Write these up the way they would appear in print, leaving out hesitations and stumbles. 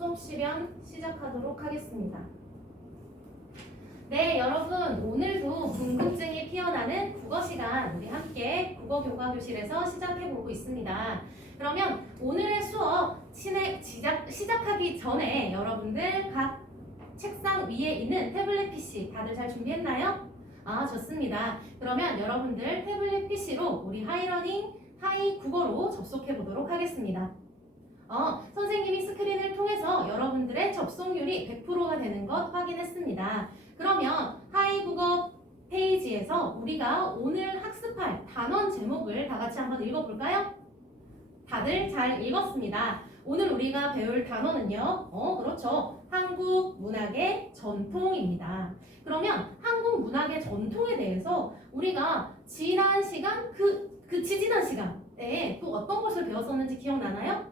수업 실현 시작하도록 하겠습니다. 네, 여러분 오늘도 궁금증이 피어나는 국어 시간 우리 함께 국어 교과 교실에서 시작해보고 있습니다. 그러면 오늘의 수업 시작하기 전에 여러분들 각 책상 위에 있는 태블릿 PC 다들 잘 준비했나요? 아, 좋습니다. 그러면 여러분들 태블릿 PC로 우리 하이러닝 하이국어로 접속해 보도록 하겠습니다. 선생님이 스크린을 통해서 여러분들의 접속률이 100%가 되는 것 확인했습니다. 그러면 하이국어 페이지에서 우리가 오늘 학습할 단원 제목을 다 같이 한번 읽어볼까요? 다들 잘 읽었습니다. 오늘 우리가 배울 단어는요, 그렇죠. 한국 문학의 전통입니다. 그러면 한국 문학의 전통에 대해서 우리가 지난 시간, 지지난 시간에 또 어떤 것을 배웠었는지 기억나나요?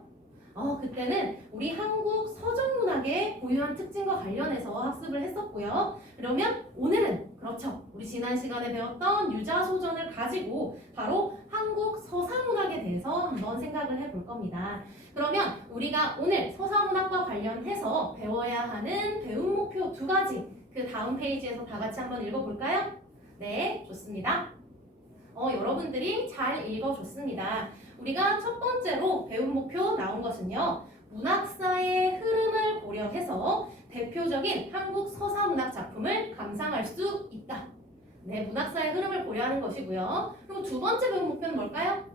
그때는 우리 한국 서정문학의 고유한 특징과 관련해서 학습을 했었고요. 그러면 오늘은 그렇죠. 우리 지난 시간에 배웠던 유자소전을 가지고 바로 한국 서사문학에 대해서 한번 생각을 해볼 겁니다. 그러면 우리가 오늘 서사문학과 관련해서 배워야 하는 배움 목표 2가지 그 다음 페이지에서 다 같이 한번 읽어볼까요? 네, 좋습니다. 여러분들이 잘 읽어줬습니다. 우리가 첫 번째로 배움 목표 나온 것은요. 문학사의 흐름을 고려해서 대표적인 한국 서사문학 작품을 감상할 수 있다. 네, 문학사의 흐름을 고려하는 것이고요. 그리고 두 번째 배움 목표는 뭘까요?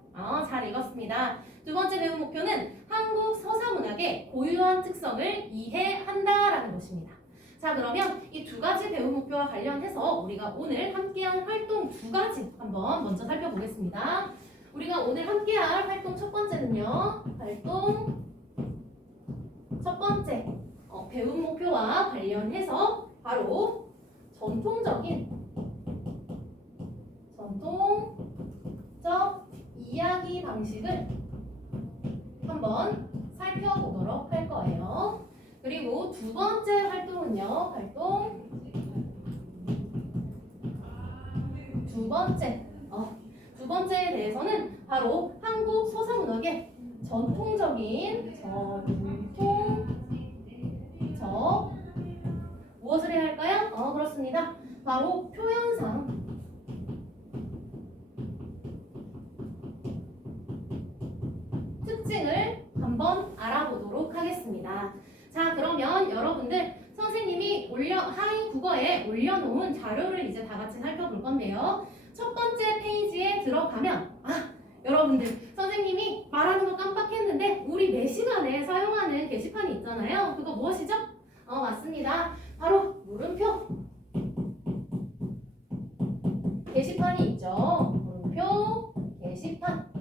잘 읽었습니다. 두 번째 배움 목표는 한국 서사문학의 고유한 특성을 이해한다라는 것입니다. 자, 그러면 이 2가지 배움 목표와 관련해서 우리가 오늘 함께한 활동 2가지 한번 먼저 살펴보겠습니다. 우리가 오늘 함께할 활동 첫 번째는요. 활동 첫 번째 배움 목표와 관련해서 바로 전통적 이야기 방식을 한번 살펴보도록 할 거예요. 그리고 두 번째 활동은요. 두 번째에 대해서는 바로 한국 서사문학의 무엇을 해야 할까요? 그렇습니다. 바로 표현상 특징을 한번 알아보도록 하겠습니다. 자, 그러면 여러분들 선생님이 하이국어에 올려놓은 자료를 이제 다 같이 살펴볼 건데요. 첫 번째 페이지에 들어가면 여러분들 선생님이 말하는 거 깜빡했는데 우리 매 시간에 사용하는 게시판이 있잖아요. 그거 무엇이죠? 맞습니다. 바로 물음표 게시판이 있죠. 물음표 게시판.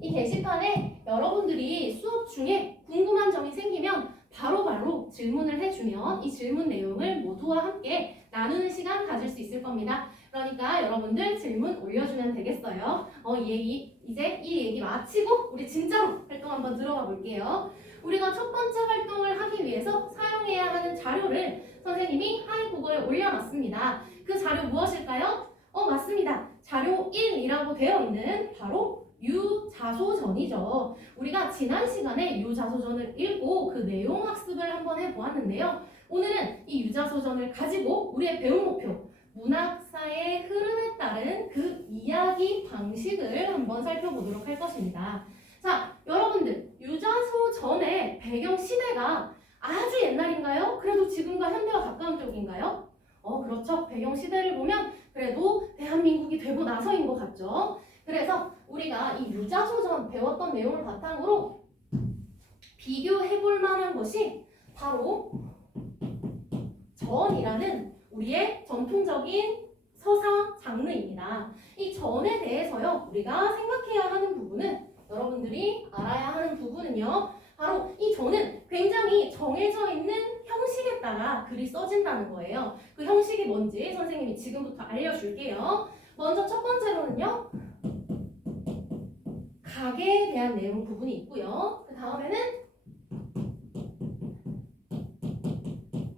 이 게시판에 여러분들이 수업 중에 궁금한 점이 생기면 바로바로 질문을 해주면 이 질문 내용을 모두와 함께 나누는 시간 가질 수 있을 겁니다. 그러니까 여러분들 질문 올려주면 되겠어요. 이제 이 얘기 마치고 우리 진짜로 활동 한번 들어가 볼게요. 우리가 첫 번째 활동을 하기 위해서 사용해야 하는 자료를 선생님이 하이국어에 올려놨습니다. 그 자료 무엇일까요? 맞습니다. 자료 1이라고 되어 있는 바로 유자소전이죠. 우리가 지난 시간에 유자소전을 읽고 그 내용 학습을 한번 해보았는데요. 오늘은 이 유자소전을 가지고 우리의 배움 목표 문학사의 흐름에 따른 그 이야기 방식을 한번 살펴보도록 할 것입니다. 자, 여러분들 유자소전의 배경 시대가 아주 옛날인가요? 그래도 지금과 현대와 가까운 쪽인가요? 그렇죠. 배경 시대를 보면 그래도 대한민국이 되고 나서인 것 같죠. 그래서 우리가 이 유자소전 배웠던 내용을 바탕으로 비교해볼 만한 것이 바로 전이라는 우리의 전통적인 서사 장르입니다. 이 전에 대해서요. 우리가 생각해야 하는 부분은 여러분들이 알아야 하는 부분은요. 바로 이 전은 굉장히 정해져 있는 형식에 따라 글이 써진다는 거예요. 그 형식이 뭔지 선생님이 지금부터 알려줄게요. 먼저 첫 번째로는요. 각에 대한 내용 부분이 있고요. 그 다음에는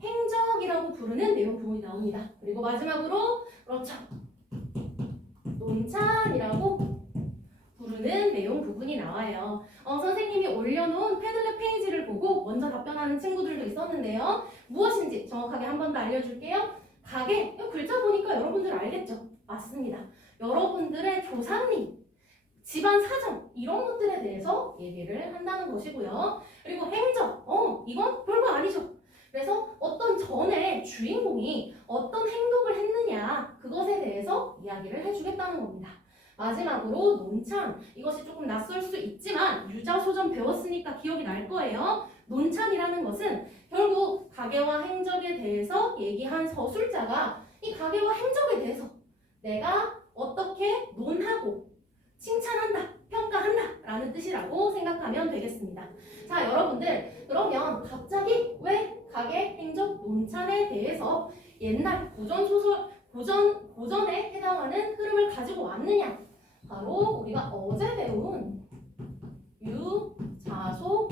행적이라고 부르는 내용 부분이 나옵니다. 그리고 마지막으로 그렇죠. 논찬이라고 부르는 내용 부분이 나와요. 선생님이 올려놓은 패들렛 페이지를 보고 먼저 맞아 답변하는 친구들도 있었는데요. 무엇인지 정확하게 한 번 더 알려줄게요. 가게, 글자 보니까 여러분들 알겠죠? 맞습니다. 여러분들의 조상님, 집안 사정 이런 것들에 대해서 얘기를 한다는 것이고요. 그리고 행적, 이건 별거 아니죠. 그래서 어떤 전에 주인공이 어떤 행동을 했느냐 그것에 대해서 이야기를 해주겠다는 겁니다. 마지막으로 논찬, 이것이 조금 낯설 수 있지만 유자소전 배웠으니까 기억이 날 거예요. 논찬이라는 것은 결국 가계와 행적에 대해서 얘기한 서술자가 이 가계와 행적에 대해서 내가 어떻게 논하고 칭찬한다, 평가한다 라는 뜻이라고 생각하면 되겠습니다. 자, 여러분들 그러면 갑자기 왜 가계, 행적, 논찬에 대해서 옛날 고전에 해당하는 흐름을 가지고 왔느냐? 바로 우리가 어제 배운 유, 자소,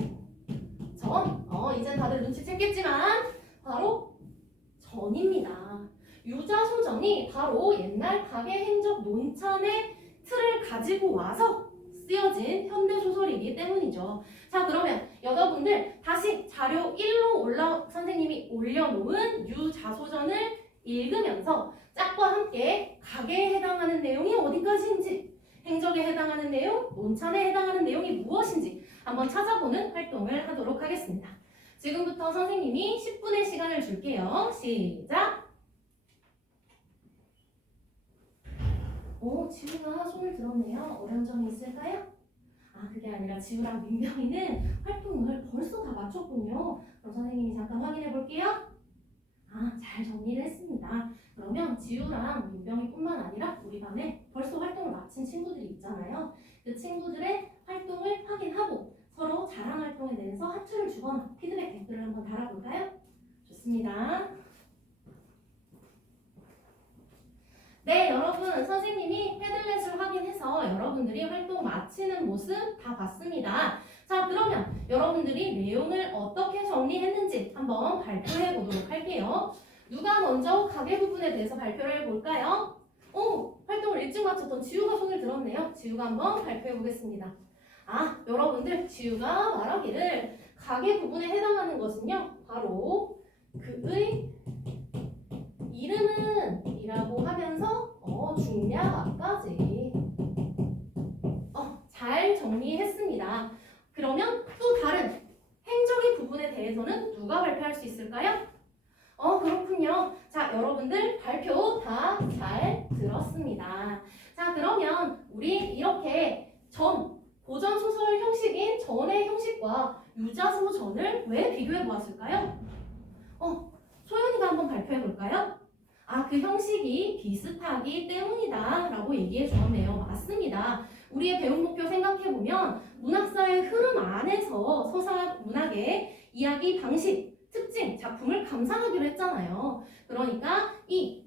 전. 이제 다들 눈치챘겠지만 바로 전입니다. 유자소전이 바로 옛날 가계, 행적, 논찬의 틀을 가지고 와서 쓰여진 현대소설이기 때문이죠. 자, 그러면 여러분들 다시 자료 1로 선생님이 올려놓은 유자소전을 읽으면서 짝과 함께 가계에 해당하는 내용이 어디까지인지, 행적에 해당하는 내용, 논찬에 해당하는 내용이 무엇인지 한번 찾아보는 활동을 하도록 하겠습니다. 지금부터 선생님이 10분의 시간을 줄게요. 시작! 지우가 손을 들었네요. 어려운 점이 있을까요? 그게 아니라 지우랑 민경이는 활동을 벌써 다 마쳤군요. 그럼 선생님이 잠깐 확인해 볼게요. 잘 정리를 했습니다. 그러면 지우랑 민경이뿐만 아니라 우리 반에 벌써 활동을 마친 친구들이 있잖아요. 그 친구들의 활동을 확인하고 서로 자랑 활동에 대해서 하트를 주거나 피드백 댓글을 한번 달아볼까요? 좋습니다. 네, 여러분 선생님이 패들렛을 확인해서 여러분들이 활동 마치는 모습 다 봤습니다. 자, 그러면 여러분들이 내용을 어떻게 정리했는지 한번 발표해 보도록 할게요. 누가 먼저 가계 부분에 대해서 발표를 해볼까요? 활동을 일찍 마쳤던 지우가 손을 들었네요. 지우가 한번 발표해 보겠습니다. 여러분들 지우가 말하기를 가계 부분에 해당하는 것은요, 바로 그의 이름은 이라고 하면서 중략까지 잘 정리했습니다. 그러면 또 다른 행적의 부분에 대해서는 누가 발표할 수 있을까요? 그렇군요. 자, 여러분들 발표 다 잘 들었습니다. 자, 그러면 우리 이렇게 고전 소설 형식인 전의 형식과 유자소전을 왜 비교해 보았을까요? 소연이가 한번 발표해 볼까요? 그 형식이 비슷하기 때문이다 라고 얘기해 주었네요. 맞습니다. 우리의 배움 목표 생각해보면 문학사의 흐름 안에서 서사 문학의 이야기 방식, 특징, 작품을 감상하기로 했잖아요. 그러니까 이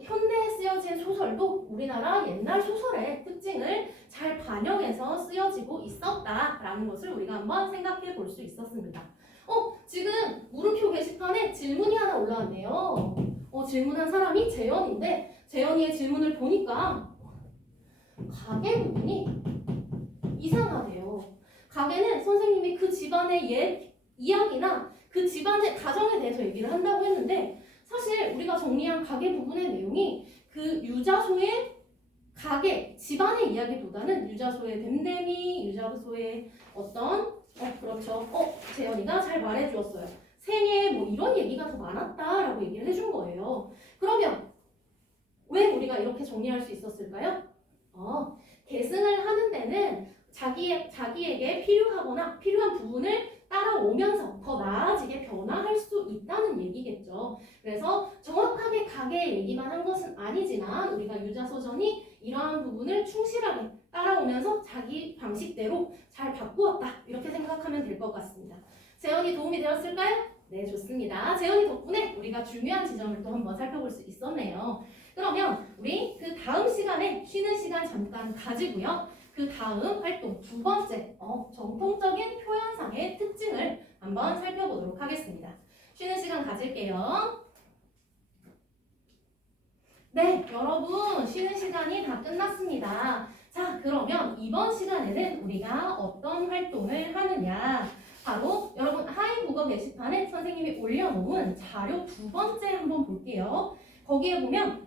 현대에 쓰여진 소설도 우리나라 옛날 소설의 특징을 잘 반영해서 쓰여지고 있었다라는 것을 우리가 한번 생각해 볼 수 있었습니다. 지금 물음표 게시판에 질문이 하나 올라왔네요. 질문한 사람이 재현인데 재현이의 질문을 보니까 가계 부분이 이상하대요. 가계는 선생님이 그 집안의 옛 이야기나 그 집안의 가정에 대해서 얘기를 한다고 했는데 사실 우리가 정리한 가계 부분의 내용이 그 유자소의 가계, 집안의 이야기보다는 유자소의 댐댐이, 유자소의 그렇죠. 재현이가 잘 말해주었어요. 생애 이런 얘기가 더 많았다라고 얘기를 해준 거예요. 그러면 왜 우리가 이렇게 정리할 수 있었을까요? 계승을 하는 데는 자기에게 필요한 부분을 따라오면서 더 나아지게 변화할 수 있다는 얘기겠죠. 그래서 정확하게 가계의 얘기만 한 것은 아니지만 우리가 유자소전이 이러한 부분을 충실하게 따라오면서 자기 방식대로 잘 바꾸었다. 이렇게 생각하면 될 것 같습니다. 재현이 도움이 되었을까요? 네, 좋습니다. 재현이 덕분에 우리가 중요한 지점을 또 한번 살펴볼 수 있었네요. 그러면 우리 그 다음 시간에 쉬는 시간 잠깐 가지고요. 그 다음 활동 두 번째 정통적인 표현상의 특징을 한번 살펴보도록 하겠습니다. 쉬는 시간 가질게요. 네, 여러분 쉬는 시간이 다 끝났습니다. 자, 그러면 이번 시간에는 우리가 어떤 활동을 하느냐 바로 여러분 하이 국어 게시판에 선생님이 올려놓은 자료 두 번째 한번 볼게요. 거기에 보면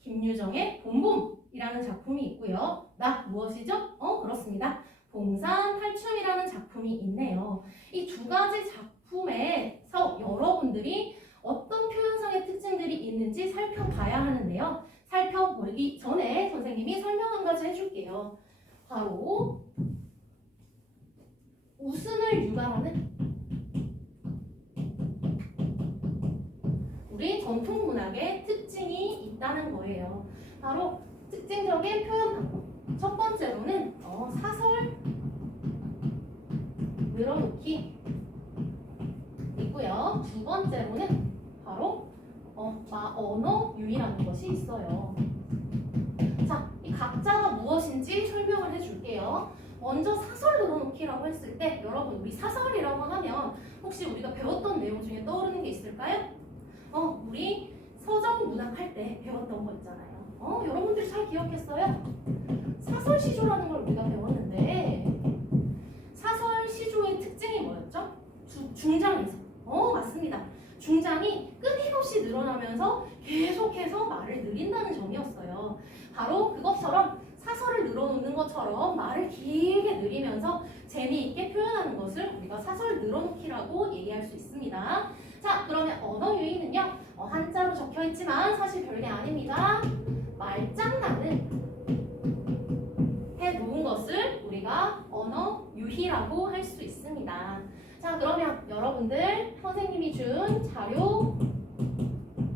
김유정의 봄봄이라는 작품이 있고요. 무엇이죠? 그렇습니다. 봉산 탈춤이라는 작품이 있네요. 이 두 가지 작품에서 여러분들이 어떤 표현성의 특징들이 있는지 살펴봐야 하는데요. 살펴보기 전에 선생님이 설명 한 가지 해줄게요. 바로 웃음을 유발하는 우리 전통문학의 특징이 있다는 거예요. 바로 특징적인 표현 방법. 첫 번째로는 사설 늘어놓기 있고요. 두 번째로는 바로 언어 유희라는 것이 있어요. 자, 이 각자가 무엇인지 설명을 해줄게요. 먼저 사설 늘어놓기라고 했을 때 여러분 우리 사설이라고 하면 혹시 우리가 배웠던 내용 중에 떠오르는 게 있을까요? 우리 서정 문학 할 때 배웠던 거 있잖아요. 여러분들이 잘 기억했어요? 사설 시조라는 걸 우리가 배웠는데 사설 시조의 특징이 뭐였죠? 중장에서 맞습니다. 중장이 끊임없이 늘어나면서 계속해서 말을 늘린다는 점이었어요. 바로 그것처럼 사설을 늘어놓는 것처럼 말을 길게 늘리면서 재미있게 표현하는 것을 우리가 사설 늘어놓기라고 얘기할 수 있습니다. 자, 그러면 언어 유희는요, 한자로 적혀 있지만 사실 별게 아닙니다. 말장난을 해놓은 것을 우리가 언어 유희라고 할 수 있습니다. 자, 그러면 여러분들 선생님이 준 자료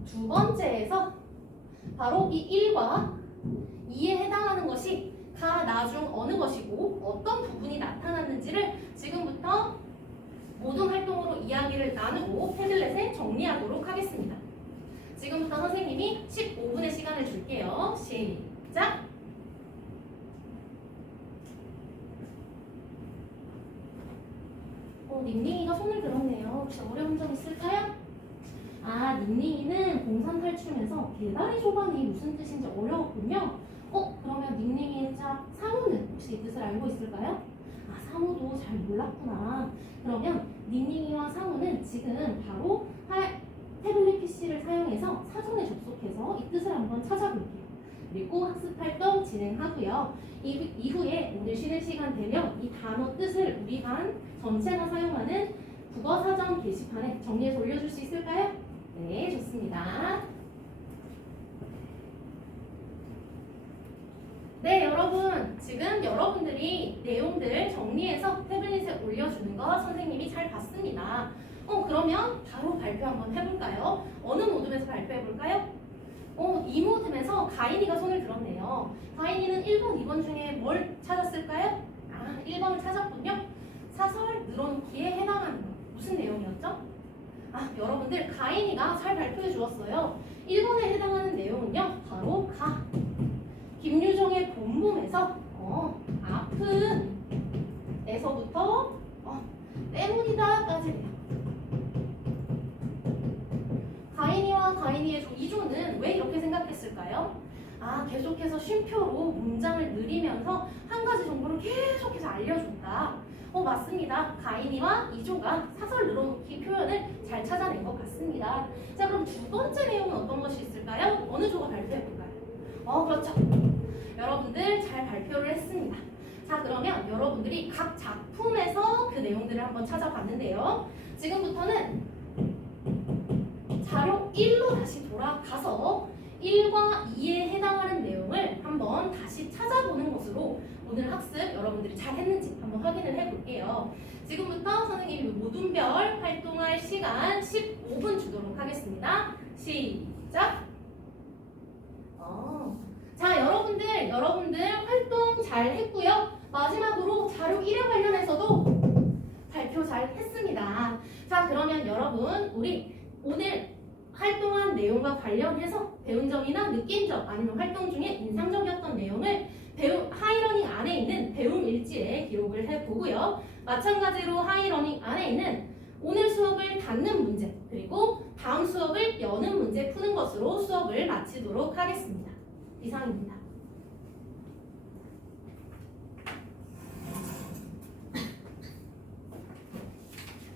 두 번째에서 바로 이 1과 2에 해당하는 것이 나중 어느 것이고 어떤 부분이 나타났는지를 지금부터 모든 활동으로 이야기를 나누고 패들렛에 정리하도록 하겠습니다. 지금부터 선생님이 15분의 시간을 줄게요. 시작! 닝닝이가 손을 들었네요. 혹시 어려운 점 있을까요? 닝닝이는 봉산 탈춤에서 개다리 조반이 무슨 뜻인지 어려웠군요. 그러면 닝닝이의 짝 상우는 혹시 이 뜻을 알고 있을까요? 상우도 잘 몰랐구나. 그러면 닝닝이와 상우는 지금 바로 태블릿 PC를 사용해서 사전에 접속해서 이 뜻을 한번 찾아볼게요. 그리고 학습활동 진행하고요. 이후에 오늘 쉬는 시간 되면 이 단어 뜻을 우리 반 전체가 사용하는 국어사전 게시판에 정리해서 올려줄 수 있을까요? 네, 좋습니다. 네, 여러분. 지금 여러분들이 내용들 정리해서 태블릿에 올려주는 거 선생님이 잘 봤습니다. 그러면 바로 발표 한번 해볼까요? 어느 모둠에서 발표해볼까요? 이 모둠에서 가인이가 손을 들었네요. 가인이는 1번, 2번 중에 뭘 찾았을까요? 1번을 찾았군요. 사설 늘어놓기에 해당하는 것. 무슨 내용이었죠? 여러분들 가인이가 잘 발표해 주었어요. 1번에 해당하는 내용은요. 바로 김유정의 봄봄에서 아픈 에서부터 때문이다까지래요. 가인이와 가인이의 이조는 왜 이렇게 생각했을까요? 계속해서 쉼표로 문장을 늘리면서 한 가지 정보를 계속해서 알려준다. 맞습니다. 가인이와 이조가 사설 늘어놓기 표현을 잘 찾아낸 것 같습니다. 자, 그럼 두 번째 내용은 어떤 것이 있을까요? 어느 조가 발표해볼까요? 그렇죠. 여러분들 잘 발표를 했습니다. 자, 그러면 여러분들이 각 작품에서 그 내용들을 한번 찾아봤는데요. 지금부터는 자료 1로 다시 돌아가서 1과 2에 해당하는 내용을 한번 다시 찾아보는 것으로 오늘 학습 여러분들이 잘 했는지 한번 확인을 해볼게요. 지금부터 선생님이 모둠별 활동할 시간 15분 주도록 하겠습니다. 시작! 자, 여러분들 활동 잘 했고요. 마지막으로 자료 1에 관련해서도 발표 잘 했습니다. 자, 그러면 여러분 우리 오늘 활동한 내용과 관련해서 배운 점이나 느낀 점 아니면 활동 중에 인상적이었던 내용을 하이러닝 안에 있는 배움 일지에 기록을 해보고요. 마찬가지로 하이러닝 안에 있는 오늘 수업을 닫는 문제 그리고 다음 수업을 여는 문제 푸는 것으로 수업을 마치도록 하겠습니다. 이상입니다.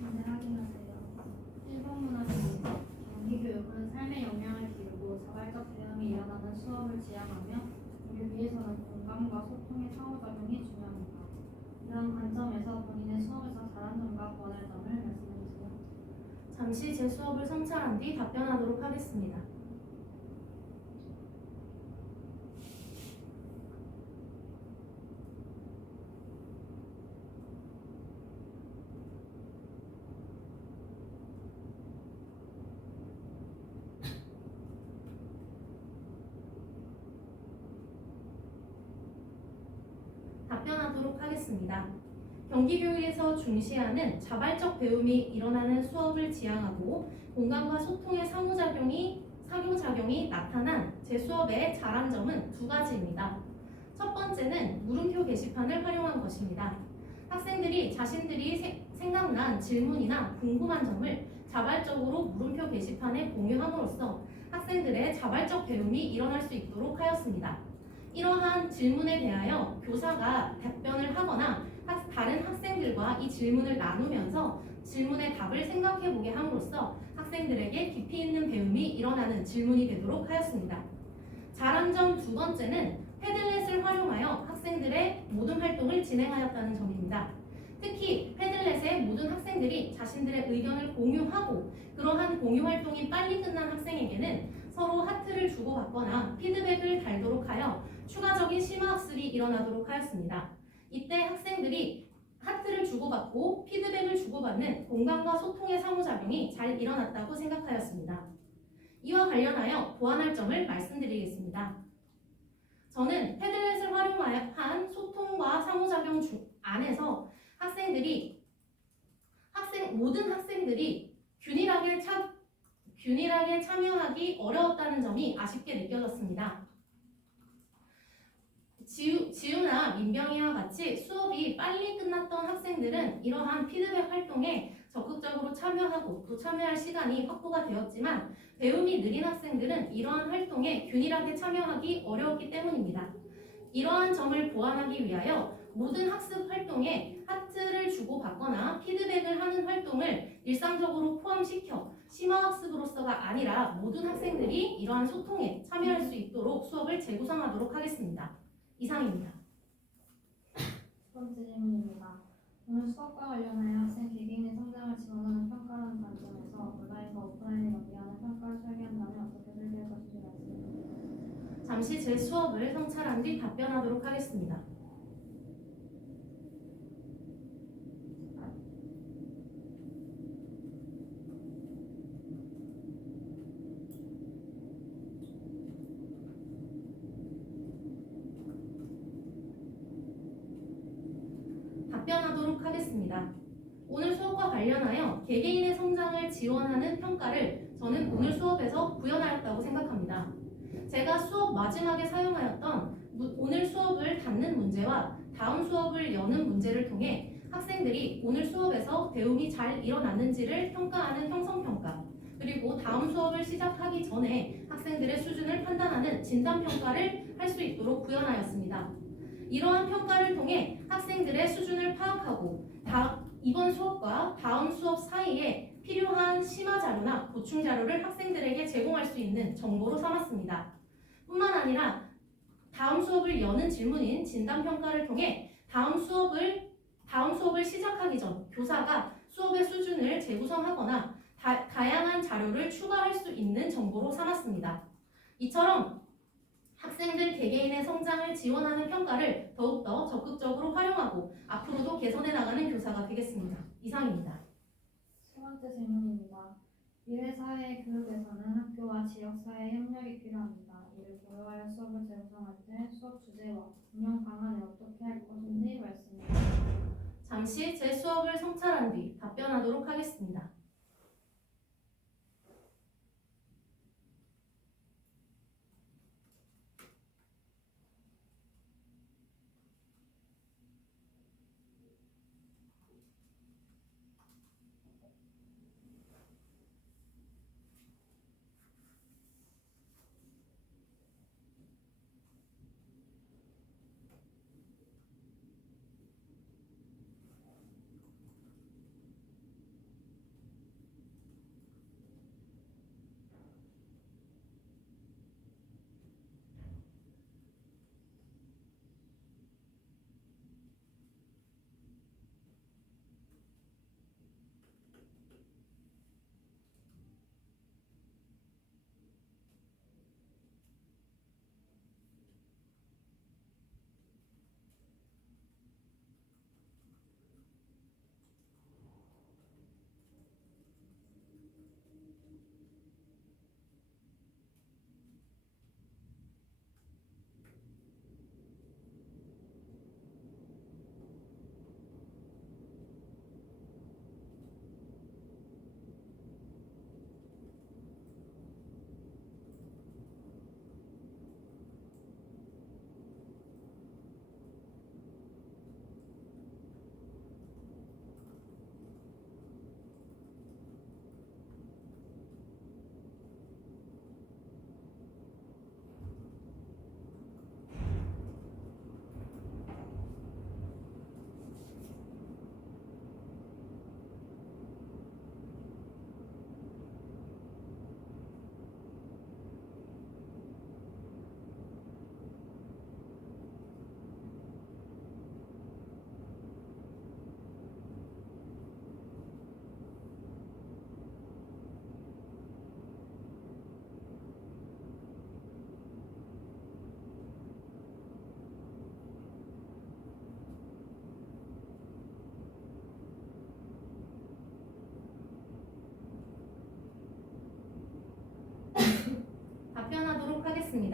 네, 확인하세요. 잠시 제 수업을 성찰한 뒤 답변하도록 하겠습니다. 답변하도록 하겠습니다. 경기교육에서 중시하는 자발적 배움이 일어나는 수업을 지향하고 공간과 소통의 상호작용이 나타난 제 수업의 잘한 점은 두 가지입니다. 첫 번째는 물음표 게시판을 활용한 것입니다. 학생들이 자신들이 생각난 질문이나 궁금한 점을 자발적으로 물음표 게시판에 공유함으로써 학생들의 자발적 배움이 일어날 수 있도록 하였습니다. 이러한 질문에 대하여 교사가 답변을 하거나 다른 학생들과 이 질문을 나누면서 질문의 답을 생각해보게 함으로써 학생들에게 깊이 있는 배움이 일어나는 질문이 되도록 하였습니다. 잘한 점 두 번째는 패들렛을 활용하여 학생들의 모든 활동을 진행하였다는 점입니다. 특히 패들렛에 모든 학생들이 자신들의 의견을 공유하고 그러한 공유 활동이 빨리 끝난 학생에게는 서로 하트를 주고받거나 피드백을 달도록 하여 추가적인 심화학습이 일어나도록 하였습니다. 이때 학생들이 하트를 주고받고 피드백을 주고받는 공감과 소통의 상호작용이 잘 일어났다고 생각하였습니다. 이와 관련하여 보완할 점을 말씀드리겠습니다. 저는 패들렛을 활용한 소통과 상호작용 안에서 모든 학생들이 균일하게 참여하기 어려웠다는 점이 아쉽게 느껴졌습니다. 지우나 민병이와 같이 수업이 빨리 끝났던 학생들은 이러한 피드백 활동에 적극적으로 참여하고 또 참여할 시간이 확보가 되었지만 배움이 느린 학생들은 이러한 활동에 균일하게 참여하기 어려웠기 때문입니다. 이러한 점을 보완하기 위하여 모든 학습 활동에 하트를 주고받거나 피드백을 하는 활동을 일상적으로 포함시켜 심화학습으로서가 아니라 모든 학생들이 이러한 소통에 참여할 수 있도록 수업을 재구성하도록 하겠습니다. 이상입니다. 두 번째 질문입니다. 오늘 수업과 관련하여 학생 개개인의 성장을 지원하는 평가라는 관점에서 온라인과 오프라인을 연계하는 평가를 설계한다면 어떻게 설계할 것인지 말씀해 주세요. 잠시 제 수업을 성찰한 뒤 답변하도록 하겠습니다. 답변하도록 하겠습니다. 오늘 수업과 관련하여 개개인의 성장을 지원하는 평가를 저는 오늘 수업에서 구현하였다고 생각합니다. 제가 수업 마지막에 사용하였던 오늘 수업을 닫는 문제와 다음 수업을 여는 문제를 통해 학생들이 오늘 수업에서 배움이 잘 일어났는지를 평가하는 형성평가, 그리고 다음 수업을 시작하기 전에 학생들의 수준을 판단하는 진단평가를 할 수 있도록 구현하였습니다. 이러한 평가를 통해 학생들의 수준을 파악하고 이번 수업과 다음 수업 사이에 필요한 심화 자료나 보충 자료를 학생들에게 제공할 수 있는 정보로 삼았습니다. 뿐만 아니라 다음 수업을 여는 질문인 진단평가를 통해 다음 수업을 시작하기 전 교사가 수업의 수준을 재구성하거나 다양한 자료를 추가할 수 있는 정보로 삼았습니다. 이처럼 학생들 개개인의 성장을 지원하는 평가를 더욱더 적극적으로 활용하고 앞으로도 개선해 나가는 교사가 되겠습니다. 이상입니다. 세 번째 질문입니다. 미래 사회 교육에서는 학교와 지역 사회의 협력이 필요합니다. 이를 고려하여 수업을 재구성할 때 수업 주제와 운영 방안을 어떻게 할 것인지 말씀해 주세요. 잠시 제 수업을 성찰한 뒤 답변하도록 하겠습니다.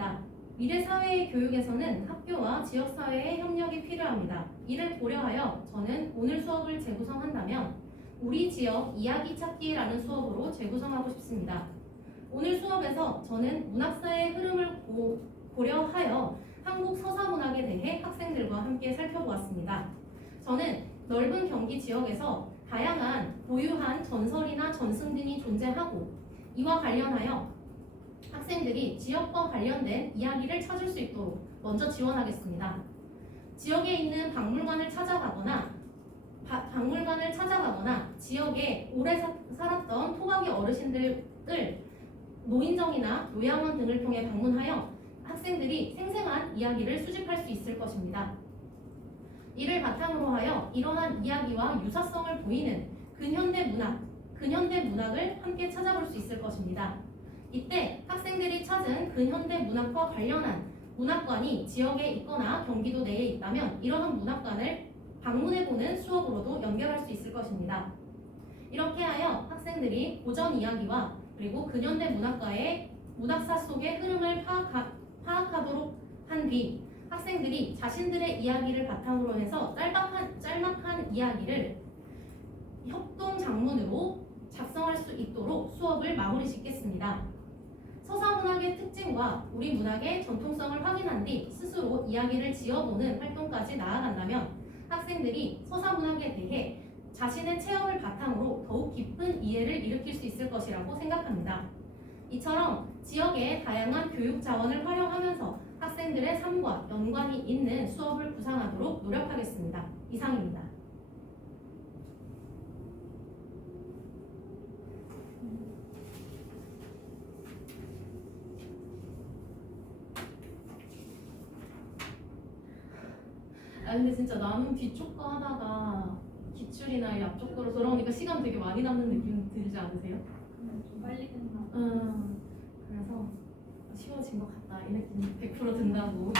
있습니다. 미래 사회의 교육에서는 학교와 지역 사회의 협력이 필요합니다. 이를 고려하여 저는 오늘 수업을 재구성한다면 우리 지역 이야기 찾기라는 수업으로 재구성하고 싶습니다. 오늘 수업에서 저는 문학사의 흐름을 고려하여 한국 서사문학에 대해 학생들과 함께 살펴보았습니다. 저는 넓은 경기 지역에서 다양한 고유한 전설이나 전승 등이 존재하고 이와 관련하여 학생들이 지역과 관련된 이야기를 찾을 수 있도록 먼저 지원하겠습니다. 지역에 있는 박물관을 찾아가거나 지역에 오래 살았던 토박이 어르신들을 노인정이나 요양원 등을 통해 방문하여 학생들이 생생한 이야기를 수집할 수 있을 것입니다. 이를 바탕으로 하여 이러한 이야기와 유사성을 보이는 근현대 문학을 함께 찾아볼 수 있을 것입니다. 이때 학생들이 찾은 근현대 문학과 관련한 문학관이 지역에 있거나 경기도 내에 있다면 이러한 문학관을 방문해보는 수업으로도 연결할 수 있을 것입니다. 이렇게 하여 학생들이 고전 이야기와 그리고 근현대 문학과의 문학사 속의 흐름을 파악하도록 한 뒤 학생들이 자신들의 이야기를 바탕으로 해서 짤막한 이야기를 협동 장문으로 작성할 수 있도록 수업을 마무리 짓겠습니다. 서사문학의 특징과 우리 문학의 전통성을 확인한 뒤 스스로 이야기를 지어보는 활동까지 나아간다면 학생들이 서사문학에 대해 자신의 체험을 바탕으로 더욱 깊은 이해를 일으킬 수 있을 것이라고 생각합니다. 이처럼 지역의 다양한 교육 자원을 활용하면서 학생들의 삶과 연관이 있는 수업을 구상하도록 노력하겠습니다. 이상입니다. 근데 진짜 나는 뒤쪽 거 하다가 기출이나 이 앞쪽 거로 돌아오니까 시간 되게 많이 남는 느낌 들지 않으세요? 좀 빨리 끝나. 그래서 쉬워진 것 같다 이 느낌 100% 든다고.